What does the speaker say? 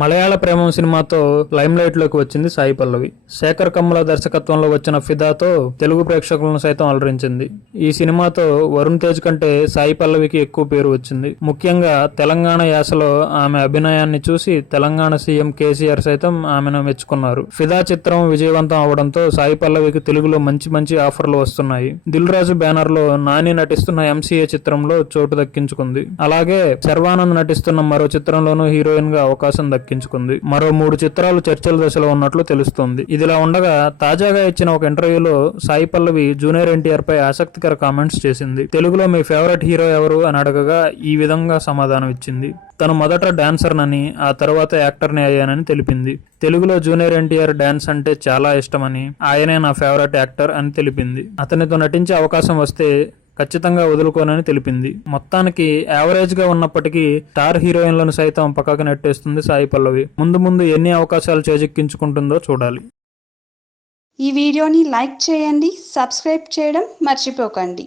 మలయాళ ప్రేమం సినిమాతో lime light లోకి వచ్చింది సాయి పల్లవి. శేఖర్ కమ్ముల దర్శకత్వంలో వచ్చిన ఫిదాతో తెలుగు ప్రేక్షకులను సైతం అలరించింది. ఈ సినిమాతో వరుణ్ తేజ్ కంటే సాయి పల్లవికి ఎక్కువ పేరు వచ్చింది. ముఖ్యంగా తెలంగాణ యాసలో ఆమె అభినయాన్ని చూసి తెలంగాణ సీఎం కేసీఆర్ సైతం ఆమెను మెచ్చుకున్నారు. ఫిదా చిత్రం విజయవంతం అవడంతో సాయి పల్లవికి తెలుగులో మంచి మంచి ఆఫర్లు వస్తున్నాయి. దిల్ రాజు బ్యానర్ లో నాని నటిస్తున్న ఎంసీఏ చిత్రంలో చోటు దక్కించుకుంది. అలాగే శర్వానంద్ నటిస్తున్న మరో చిత్రంలోనూ హీరోయిన్ గా అవకాశం దక్కించుకుంది. మరో 3 చిత్రాలు చర్చల దశలో ఉన్నట్లు తెలుస్తోంది. ఇదిలా ఉండగా తాజాగా ఇచ్చిన ఒక ఇంటర్వ్యూలో సాయి పల్లవి జూనియర్ ఎన్టీఆర్ పై ఆసక్తికర కామెంట్స్ చేసింది. తెలుగులో మీ ఫేవరెట్ హీరో ఎవరు అని అడగగా ఈ విధంగా సమాధానం ఇచ్చింది. తను మొదట డాన్సర్ నని, ఆ తర్వాత యాక్టర్ని అయ్యానని తెలిపింది. తెలుగులో జూనియర్ ఎన్టీఆర్ డాన్స్ అంటే చాలా ఇష్టమని, ఆయనే నా ఫేవరెట్ యాక్టర్ అని తెలిపింది. అతనితో నటించే అవకాశం వస్తే ఖచ్చితంగా వదులుకోనని తెలిపింది. మొత్తానికి యావరేజ్ గా ఉన్నప్పటికీ స్టార్ హీరోయిన్లను సైతం పక్కకు నెట్టేస్తుంది సాయి పల్లవి. ముందు ముందు ఎన్ని అవకాశాలు చేజిక్కించుకుంటుందో చూడాలి. ఈ వీడియోని లైక్ చేయండి, సబ్స్క్రైబ్ చేయడం మర్చిపోకండి.